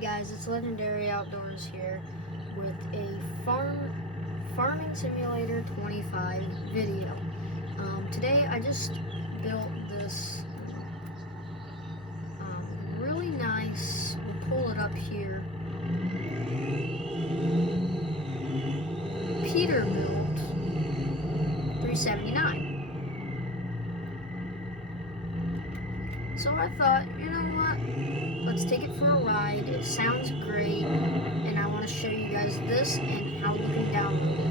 Guys, it's Legendary Outdoors here with a Farming Simulator 25 video. Today I just built this really nice, we'll pull it up here, Peterbilt 379. So I thought, you know what, let's take it for a ride. It sounds great, and I want to show you guys this and how you can download it.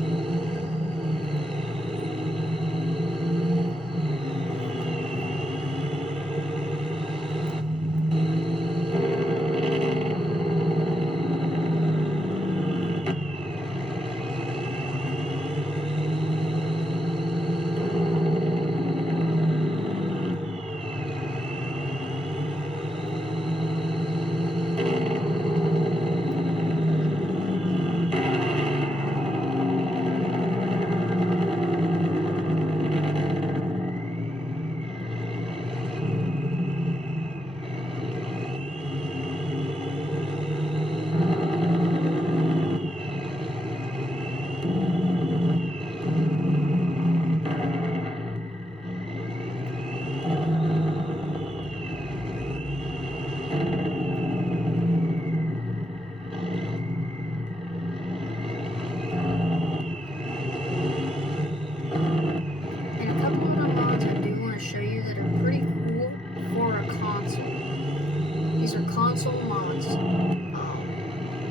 These are console mods, and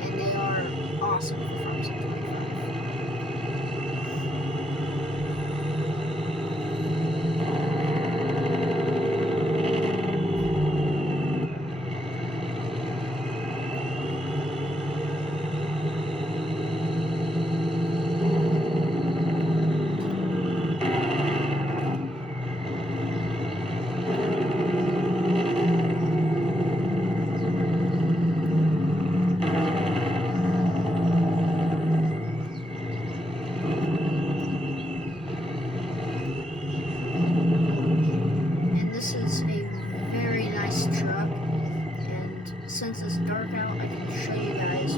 they are awesome for Farming Sim 25. This is a very nice truck, and since it's dark out, I can show you guys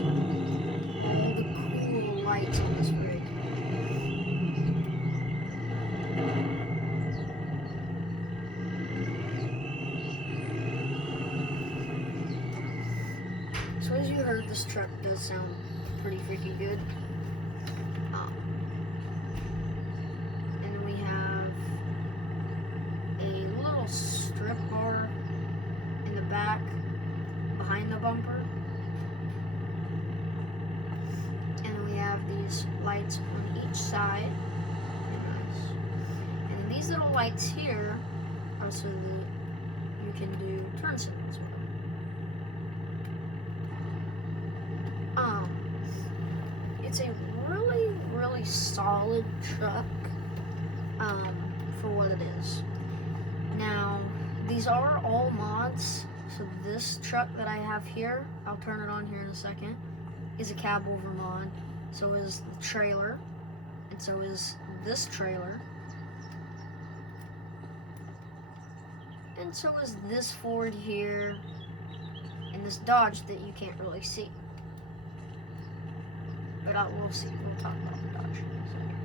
all the cool lights on this rig. So as you heard, this truck does sound pretty freaking good. And then we have a little strip bar in the back behind the bumper, and then we have these lights on each side. Very nice. And then these little lights here are so that you can do turn signals with them. It's a really solid truck for what it is. Now, these are all mods, so this truck that I have here, I'll turn it on here in a second, is a cab over mod. So is the trailer, and so is this trailer, and so is this Ford here, and this Dodge that you can't really see. But we'll see. We'll talk about the Dodge in a second.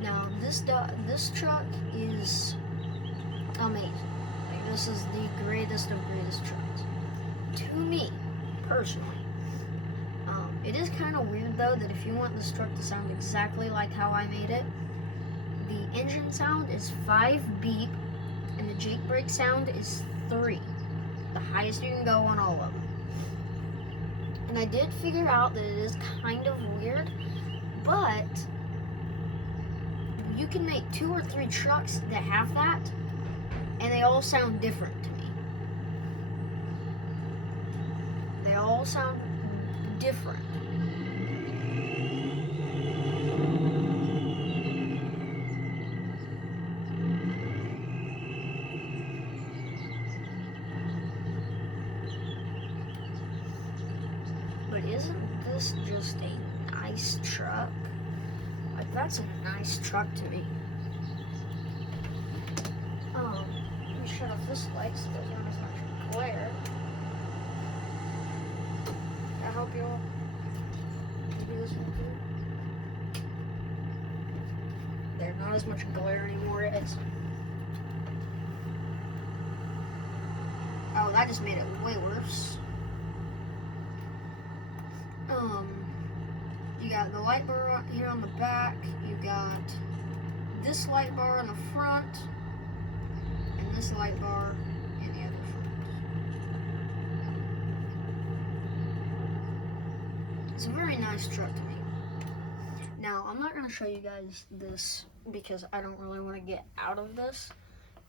Now, this truck is amazing. Like, this is the greatest of greatest trucks to me personally. It is kind of weird though that if you want this truck to sound exactly like how I made it, the engine sound is 5 beep and the Jake brake sound is 3, the highest you can go on all of them. And I did figure out that it is kind of weird, but you can make 2 or 3 trucks that have that, and they all sound different to me. They all sound different. But isn't this just a nice truck? Like, that's a nice truck to me. Let me shut off this light so that one is not going to glare. help you all. Do this one too. There's not as much glare anymore. It's oh, that just made it way worse. You got the light bar here on the back. You got this light bar on the front, and this light bar in the other front. It's a very nice truck to me. Now, I'm not going to show you guys this because I don't really want to get out of this,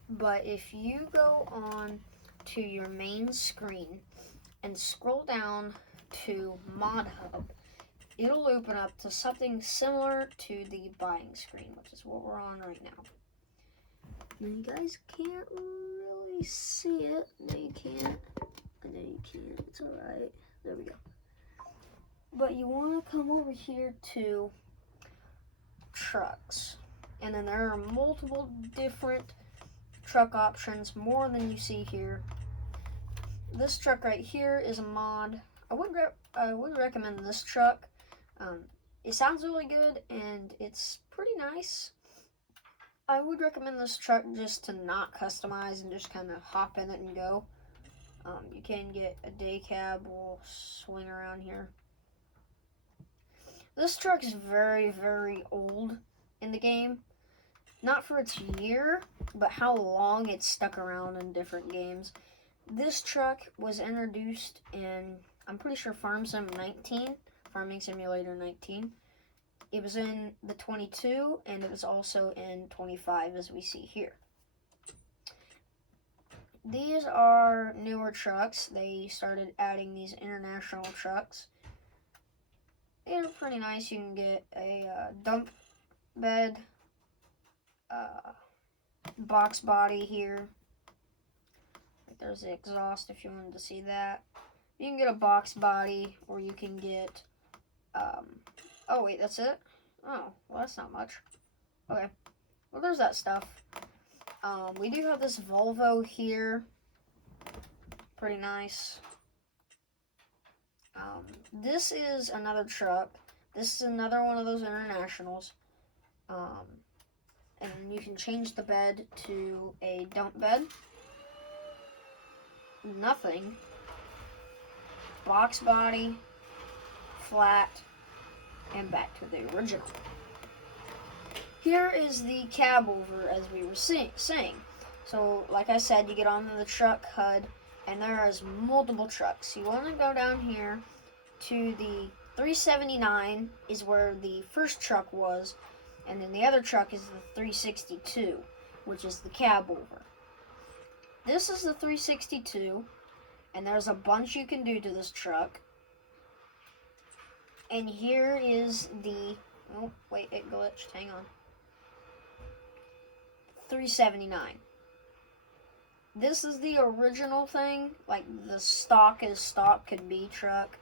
but if you go on to your main screen and scroll down to Mod Hub, it'll open up to something similar to the buying screen, which is what we're on right now. Now you guys can't really see it. No, you can't. I know you can't. It's alright. There we go. But you want to come over here to trucks. And then there are multiple different truck options, more than you see here. This truck right here is a mod. I would recommend this truck. It sounds really good and it's pretty nice. I would recommend this truck just to not customize and just kind of hop in it and go. You can get a day cab. We'll swing around here. This truck is very, very old in the game. Not for its year, but how long it's stuck around in different games. This truck was introduced in, I'm pretty sure, Farming Simulator 19. It was in the 22, and it was also in 25, as we see here. These are newer trucks. They started adding these international trucks. They're pretty nice. You can get a dump bed, box body here. There's the exhaust if you wanted to see that. You can get a box body, or you can get, oh wait, that's it? Oh, well that's not much. Okay, well there's that stuff. We do have this Volvo here. Pretty nice. This is another truck. This is another one of those internationals. And you can change the bed to a dump bed. Nothing. Box body, flat, and back to the original. Here is the cab over, as we were saying. So, like I said, you get onto the truck HUD, and there is multiple trucks. You want to go down here to the 379 is where the first truck was, and then the other truck is the 362, which is the cab over. This is the 362, and there's a bunch you can do to this truck. And here is the, oh wait, it glitched, hang on. 379. This is the original thing, like the stock as stock could be truck.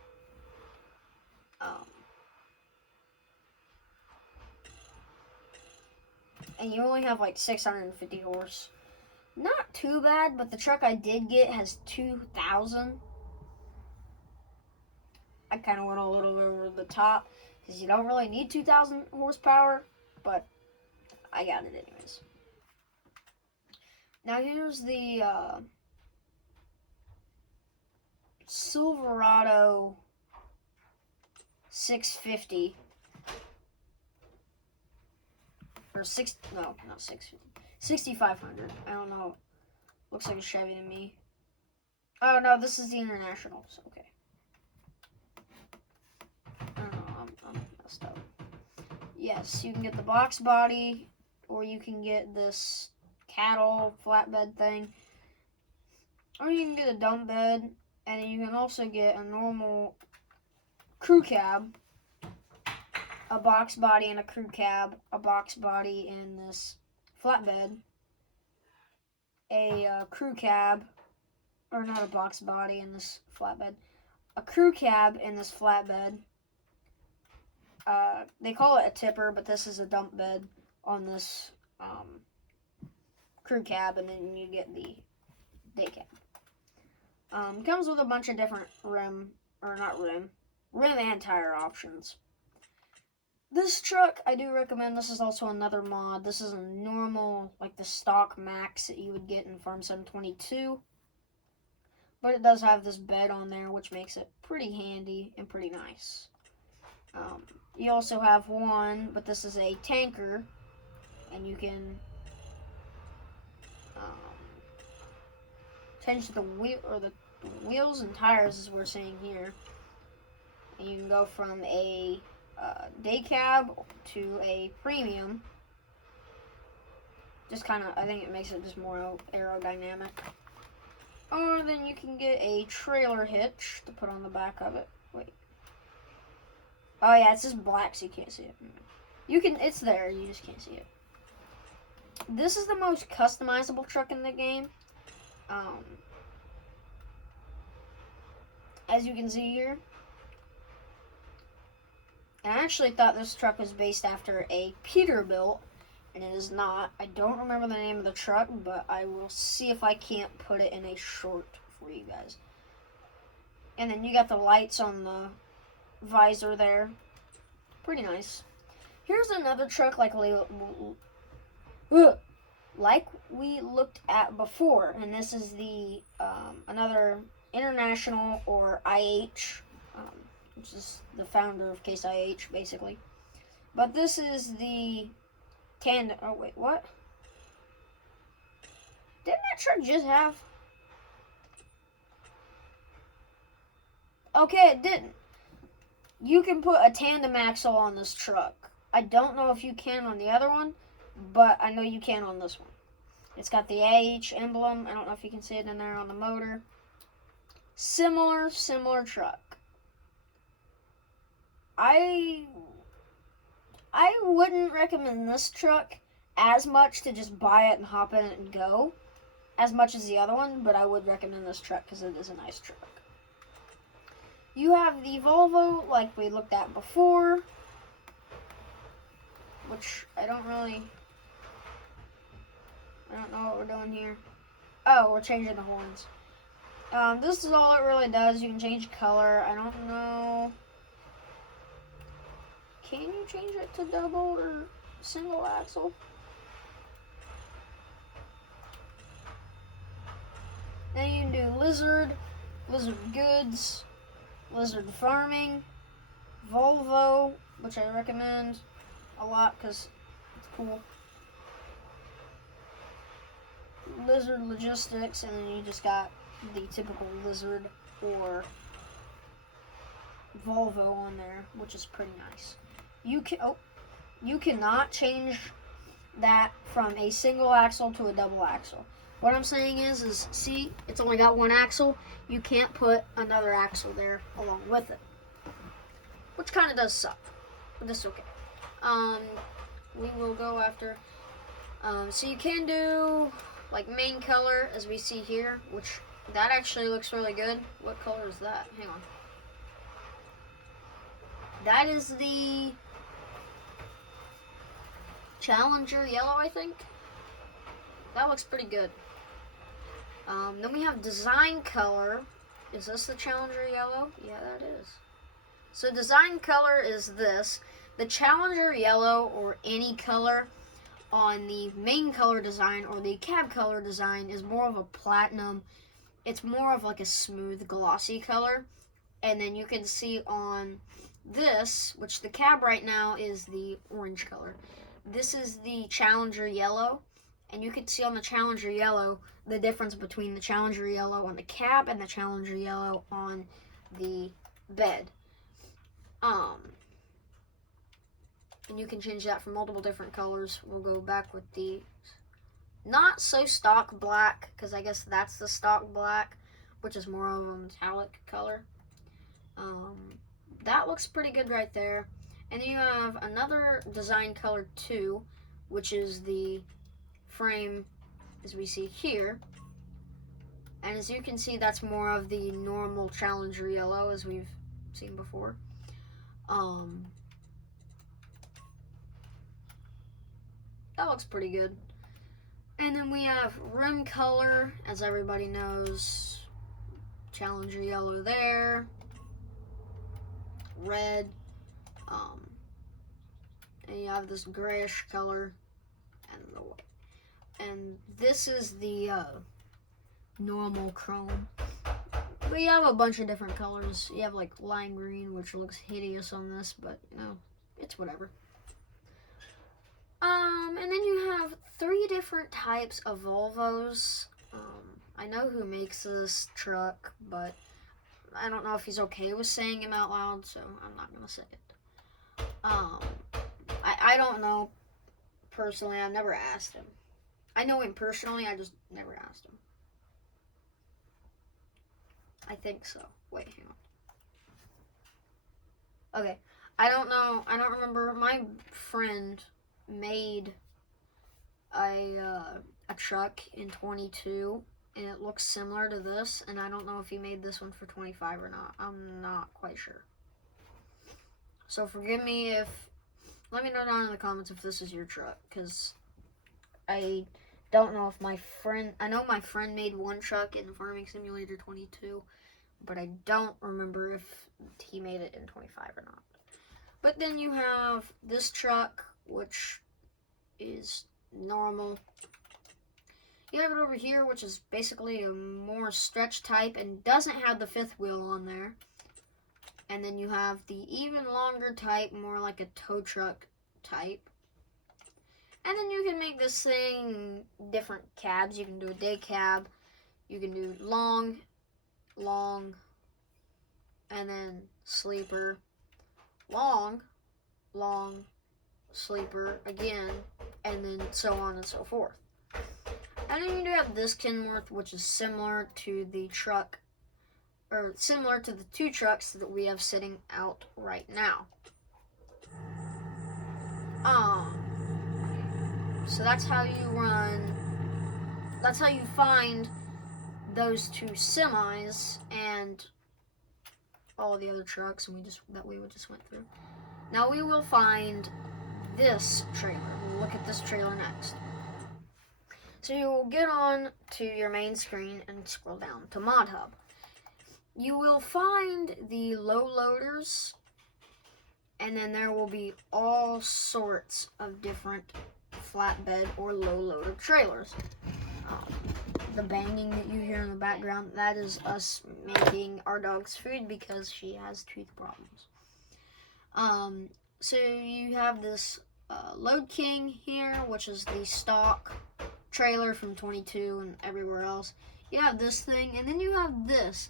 And you only have like 650 horse. Not too bad, but the truck I did get has 2,000. I kind of went a little over the top because you don't really need 2,000 horsepower, but I got it anyways. Now here's the Silverado 650. Or not 650. 6,500. I don't know. Looks like a Chevy to me. Oh no, this is the Internationals. Okay. I don't know. I'm messed up. Yes, you can get the box body, or you can get this cattle flatbed thing, or you can get a dump bed, and then you can also get a normal crew cab, a box body and a crew cab, a box body in this flatbed, a crew cab, or not a box body in this flatbed, a crew cab in this flatbed. They call it a tipper, but this is a dump bed on this crew cab, and then you get the day cab. Comes with a bunch of different rim and tire options. This truck, I do recommend. This is also another mod. This is a normal, like the stock Max that you would get in Farm Sim 22. But it does have this bed on there, which makes it pretty handy and pretty nice. You also have one, but this is a tanker, and you can change the wheels and tires, as we're seeing here. And you can go from a day cab to a premium. Just kind of, I think it makes it just more aerodynamic. Or then you can get a trailer hitch to put on the back of it. Wait. Oh yeah, it's just black, so you can't see it. You can, it's there, you just can't see it. This is the most customizable truck in the game. As you can see here. And I actually thought this truck was based after a Peterbilt, and it is not. I don't remember the name of the truck, but I will see if I can't put it in a short for you guys. And then you got the lights on the visor there. Pretty nice. Here's another truck like we looked at before, and this is the another International or IH, which is the founder of Case IH, basically. But this is the tandem. Oh wait, what? Didn't that truck just have? Okay, it didn't. You can put a tandem axle on this truck. I don't know if you can on the other one, but I know you can on this one. It's got the IH emblem. I don't know if you can see it in there on the motor. Similar truck. I wouldn't recommend this truck as much to just buy it and hop in it and go as much as the other one, but I would recommend this truck because it is a nice truck. You have the Volvo like we looked at before, which I don't know what we're doing here. Oh, we're changing the horns. This is all it really does. You can change color. I don't know. Can you change it to double or single axle? Then you can do Lizard Goods, Lizard Farming, Volvo, which I recommend a lot because it's cool. Lizard Logistics, and then you just got the typical Lizard or Volvo on there, which is pretty nice. You cannot change that from a single axle to a double axle. What I'm saying is see, it's only got one axle. You can't put another axle there along with it, which kind of does suck, but that's okay. We will go after. So you can do like main color, as we see here, which that actually looks really good. What color is that? Hang on. That is the Challenger yellow, I think. That looks pretty good. Then we have design color. Is this the Challenger yellow? Yeah, that is. So design color is this. The Challenger yellow, or any color on the main color design or the cab color design, is more of a platinum. It's more of like a smooth, glossy color. And then you can see on this, which the cab right now is the orange color. This is the Challenger yellow. And you can see on the Challenger yellow the difference between the Challenger yellow on the cab and the Challenger yellow on the bed. And you can change that for multiple different colors. We'll go back with the not so stock black, because I guess that's the stock black, which is more of a metallic color. That looks pretty good right there. And then you have another design color too, which is the frame, as we see here. And as you can see, that's more of the normal Challenger yellow, as we've seen before. That looks pretty good. And then we have rim color, as everybody knows. Challenger yellow there. red, and you have this grayish color, and the white. And this is the normal chrome. But you have a bunch of different colors. You have like lime green, which looks hideous on this, but you know, it's whatever. And then you have 3 different types of Volvos. I know who makes this truck, but I don't know if he's okay with saying him out loud, so I'm not gonna say it. I don't know personally. I've never asked him. I know him personally. I just never asked him. I think so. Wait, hang on. Okay, I don't know. I don't remember. My friend made a truck in 22, and it looks similar to this, and I don't know if he made this one for 25 or not. I'm not quite sure. So forgive me if, let me know down in the comments if this is your truck, because I don't know if my friend, I know my friend made one truck in Farming Simulator 22, but I don't remember if he made it in 25 or not. But then you have this truck, which is normal. You have it over here, which is basically a more stretch type and doesn't have the 5th wheel on there. And then you have the even longer type, more like a tow truck type. And then you can make this thing different cabs. You can do a day cab. You can do long, and then sleeper, long, sleeper again, and then so on and so forth. And then you do have this Kenworth, which is similar to the truck, or similar to the 2 trucks that we have sitting out right now. So that's how you run, that's how you find those 2 semis and all the other trucks and we just went through. Now we will find this trailer. We'll look at this trailer next. So you will get on to your main screen and scroll down to Mod Hub. You will find the low loaders, and then there will be all sorts of different flatbed or low loader trailers. The banging that you hear in the background, that is us making our dog's food because she has tooth problems. So you have this Load King here, which is the stock trailer from 22 and everywhere else. You have this thing, and then you have this.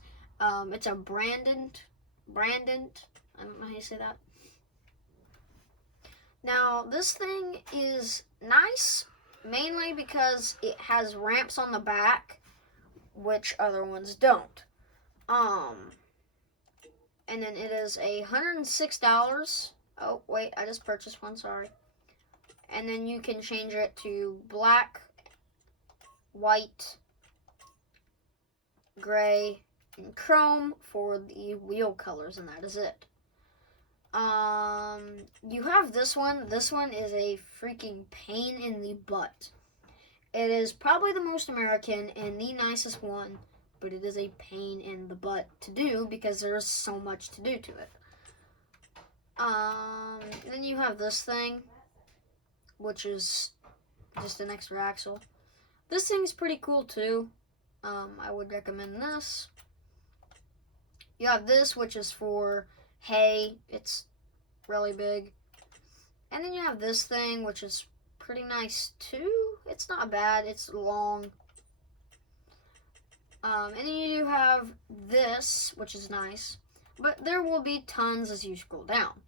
It's a Brandant, I don't know how you say that. Now, this thing is nice, mainly because it has ramps on the back, which other ones don't. And then it is $106. Oh, wait, I just purchased one, sorry. And then you can change it to black, white, gray, and chrome for the wheel colors, and that is it. You have this one. This one is a freaking pain in the butt. It is probably the most American and the nicest one, but it is a pain in the butt to do because there's so much to do to it. Then you have this thing, which is just an extra axle. This thing's pretty cool too. I would recommend this. You have this, which is for hay. It's really big. And then you have this thing, which is pretty nice too. It's not bad. It's long. And then you do have this, which is nice. But there will be tons as you scroll down.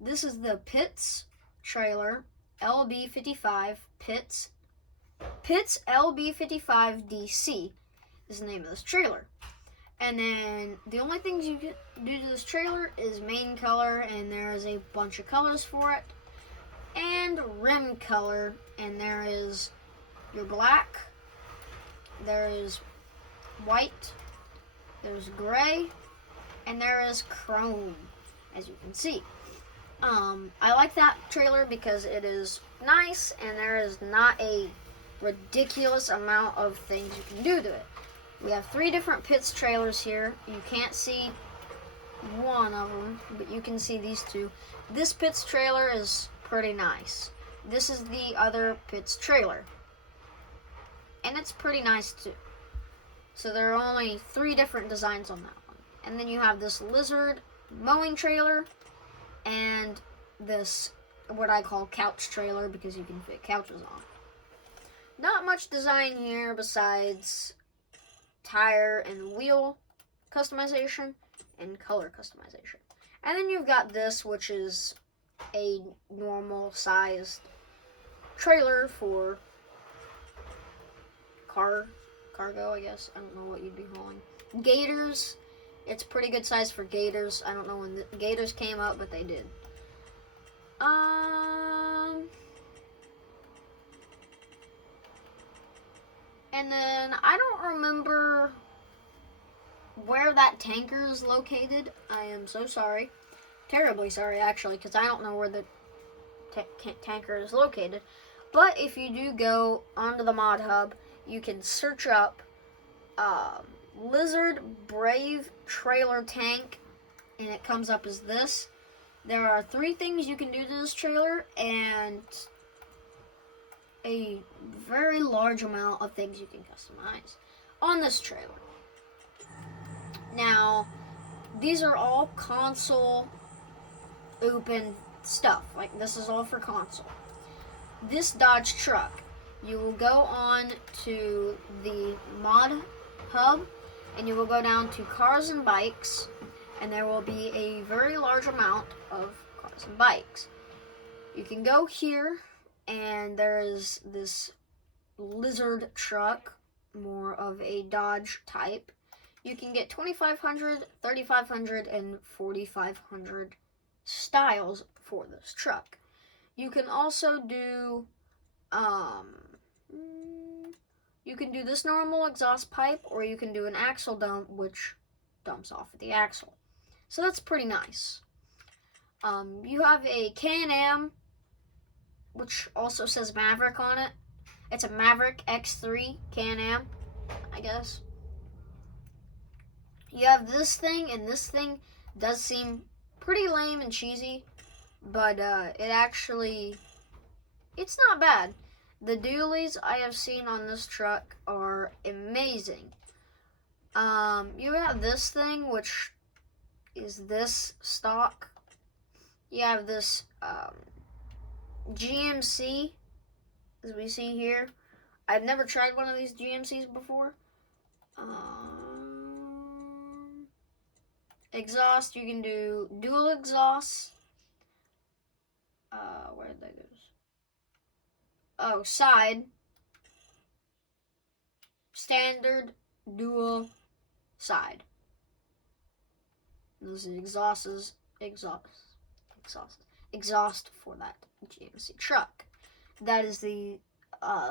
This is the Pitts trailer, LB55 Pitts LB55 DC is the name of this trailer. And then the only things you can do to this trailer is main color, and there is a bunch of colors for it, and rim color, and there is your black, there is white, there's gray, and there is chrome, as you can see. I like that trailer because it is nice, and there is not a ridiculous amount of things you can do to it. We have 3 different Pitts trailers here. You can't see one of them, but you can see these two. This Pitts trailer is pretty nice. This is the other Pitts trailer, and it's pretty nice too. So there are only 3 different designs on that one. And then you have this lizard mowing trailer, and this, what I call couch trailer, because you can fit couches on. Not much design here besides tire and wheel customization and color customization. And then you've got this, which is a normal sized trailer for cargo, I guess. I don't know what you'd be hauling. Gators. It's pretty good size for gators. I don't know when the gators came up, but they did. And then I don't remember where that tanker is located. I am so sorry. Terribly sorry, actually, because I don't know where the tanker is located. But if you do go onto the mod hub, you can search up Lizard Brave Trailer Tank, and it comes up as this. There are 3 things you can do to this trailer, and a very large amount of things you can customize on this trailer. Now, these are all console open stuff. Like, this is all for console. This Dodge truck, you will go on to the mod hub, and you will go down to cars and bikes, and there will be a very large amount of cars and bikes. You can go here, and there is this lizard truck, more of a Dodge type. You can get 2500, 3500, and 4500 styles for this truck. You can also do you can do this normal exhaust pipe, or you can do an axle dump, which dumps off at the axle. So that's pretty nice. You have a Can-Am, which also says Maverick on it. It's a Maverick X3 Can-Am, I guess. You have this thing, and this thing does seem pretty lame and cheesy, but it's not bad. The dualies I have seen on this truck are amazing. You have this thing, which is this stock. You have this GMC, as we see here. I've never tried one of these GMCs before. Exhaust, you can do dual exhaust. Where did that go? Oh, side. Standard, dual, side. Those are exhaust for that GMC truck. That is the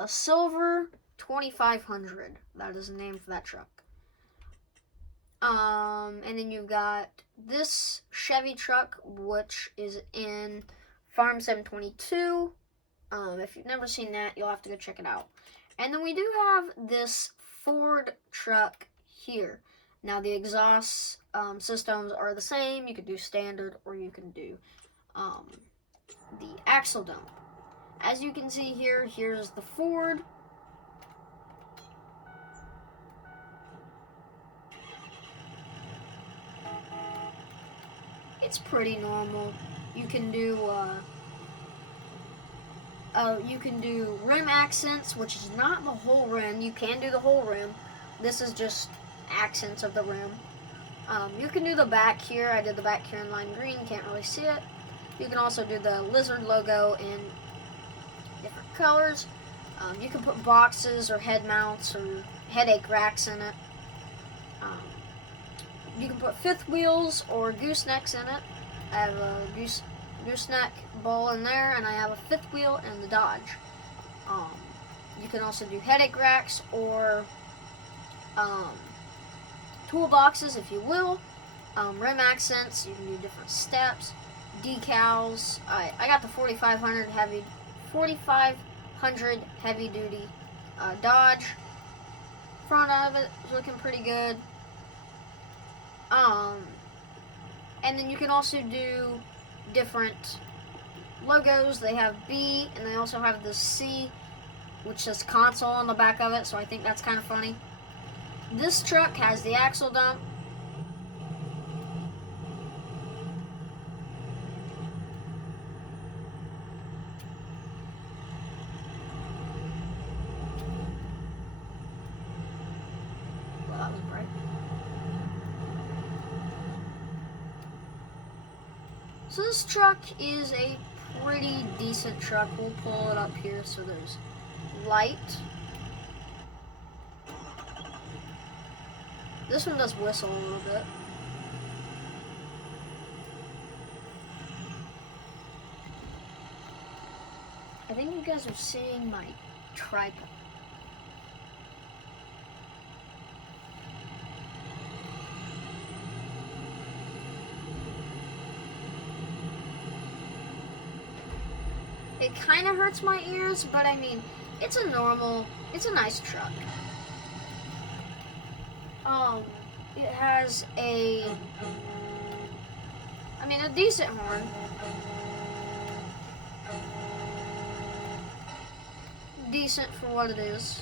Silver 2500. That is the name for that truck. And then you've got this Chevy truck, which is in Farm 722. If you've never seen that, you'll have to go check it out. And then we do have this Ford truck here. Now, the exhaust systems are the same. You could do standard, or you can do the axle dump. As you can see here, here's the Ford. It's pretty normal. You can do rim accents, which is not the whole rim. You can do the whole rim. This is just accents of the rim. You can do the back here. I did the back here in lime green. Can't really see it. You can also do the lizard logo in different colors. You can put boxes or head mounts or headache racks in it. You can put fifth wheels or goosenecks in it. I have a gooseneck ball in there, and I have a fifth wheel in the Dodge. You can also do headache racks or toolboxes, if you will. Rim accents, you can do different steps. Decals. I got the 4500 heavy duty Dodge. Front of it is looking pretty good. And then you can also do different logos. They have B, and they also have the C, which says console on the back of it, so I think that's kind of funny. This truck has the axle dump. Well, that was bright. So this truck is a pretty decent truck. We'll pull it up here. So there's light. This one does whistle a little bit. I think you guys are seeing my tripod. It kind of hurts my ears, but I mean, it's a nice truck. It has a decent horn. Decent for what it is.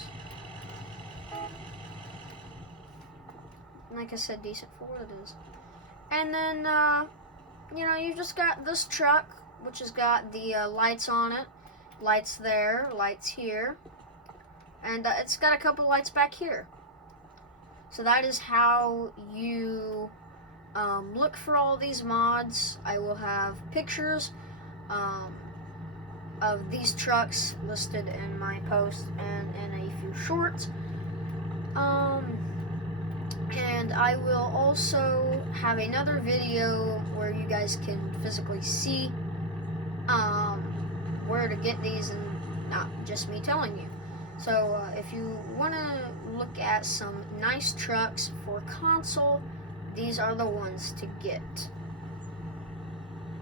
Like I said, decent for what it is. And then, you just got this truck, which has got the lights on it. Lights there, lights here. And it's got a couple lights back here. So that is how you look for all these mods. I will have pictures of these trucks listed in my post and in a few shorts. And I will also have another video where you guys can physically see where to get these and not just me telling you. So if you want to look at some nice trucks for console, these are the ones to get.